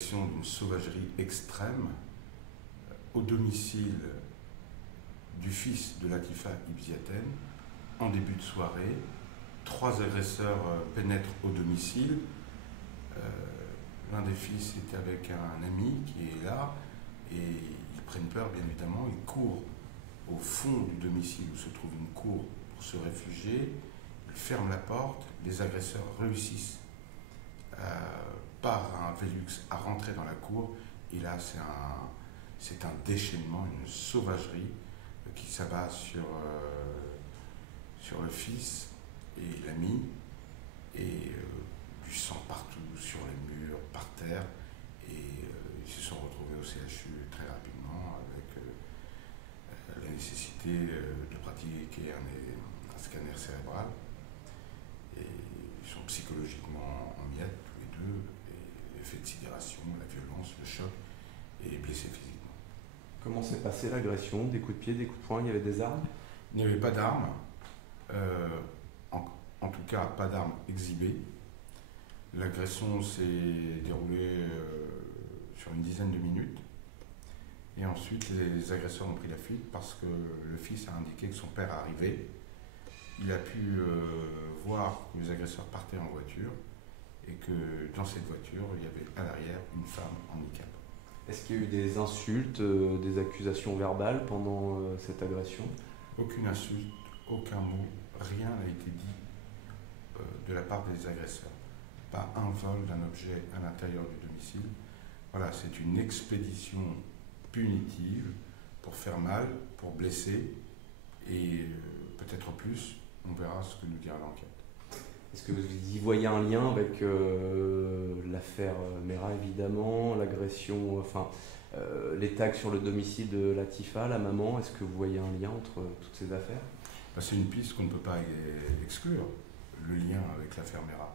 D'une sauvagerie extrême au domicile du fils de Latifa Ibn en début de soirée. 3 agresseurs pénètrent au domicile. L'un des fils est avec un ami qui est là et ils prennent peur, bien évidemment. Ils courent au fond du domicile où se trouve une cour pour se réfugier. Ils ferment la porte. Les agresseurs réussissent par un Velux à rentrer dans la cour, et là c'est un déchaînement, une sauvagerie qui s'abat sur le fils et l'ami, et du sang partout, sur les murs, par terre, et ils se sont retrouvés au CHU très rapidement avec la nécessité de pratiquer un scanner cérébral, et ils sont psychologiquement en miettes tous les deux. L'effet de sidération, la violence, le choc, et blessés physiquement. Comment s'est passée l'agression? Des coups de pied, des coups de poing? Il y avait des armes? Il n'y avait pas d'armes, en tout cas pas d'armes exhibées. L'agression s'est déroulée sur une dizaine de minutes, et ensuite les agresseurs ont pris la fuite parce que le fils a indiqué que son père arrivait. Il a pu voir que les agresseurs partaient en voiture, et que dans cette voiture, il y avait à l'arrière une femme en handicap. Est-ce qu'il y a eu des insultes, des accusations verbales pendant cette agression? Aucune insulte, aucun mot, rien n'a été dit de la part des agresseurs. Pas un vol d'un objet à l'intérieur du domicile. Voilà, c'est une expédition punitive pour faire mal, pour blesser, et peut-être plus. On verra ce que nous dira l'enquête. Est-ce que vous y voyez un lien avec l'affaire Mera, évidemment, l'agression, les tags sur le domicile de Latifa, la maman? Est-ce que vous voyez un lien entre toutes ces affaires? C'est une piste qu'on ne peut pas exclure, le lien avec l'affaire Mera.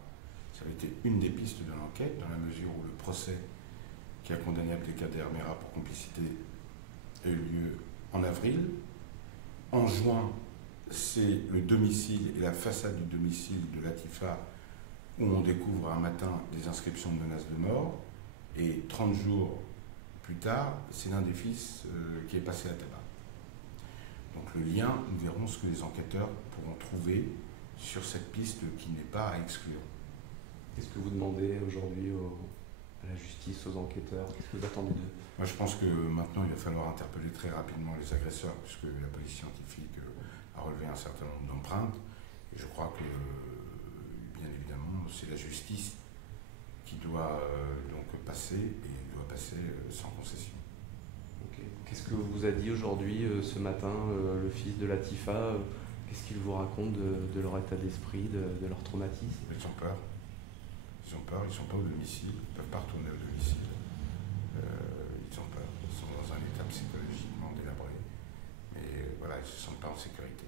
Ça avait été une des pistes de l'enquête, dans la mesure où le procès qui a condamné Abdelkader Mera pour complicité a eu lieu en avril. En juin, c'est le domicile et la façade du domicile de Latifa où on découvre un matin des inscriptions de menaces de mort, et 30 jours plus tard, c'est l'un des fils qui est passé à tabac. Donc le lien, nous verrons ce que les enquêteurs pourront trouver sur cette piste qui n'est pas à exclure. Qu'est-ce que vous demandez aujourd'hui à la justice, aux enquêteurs? Qu'est-ce que vous attendez d'eux? Moi, je pense que maintenant, il va falloir interpeller très rapidement les agresseurs, puisque la police scientifique a relevé un certain nombre d'empreintes. Et je crois que, bien évidemment, c'est la justice qui doit donc passer, et doit passer sans concession. Okay. Qu'est-ce que vous a dit aujourd'hui, ce matin, le fils de Latifa? Qu'est-ce qu'il vous raconte de leur état d'esprit, de leur traumatisme? Ils ont peur. Ils ont peur, ils ne sont pas au domicile, ils ne peuvent pas retourner au domicile. Ils ont peur, ils sont dans un état psychologiquement délabré. Mais voilà, ils ne se sentent pas en sécurité.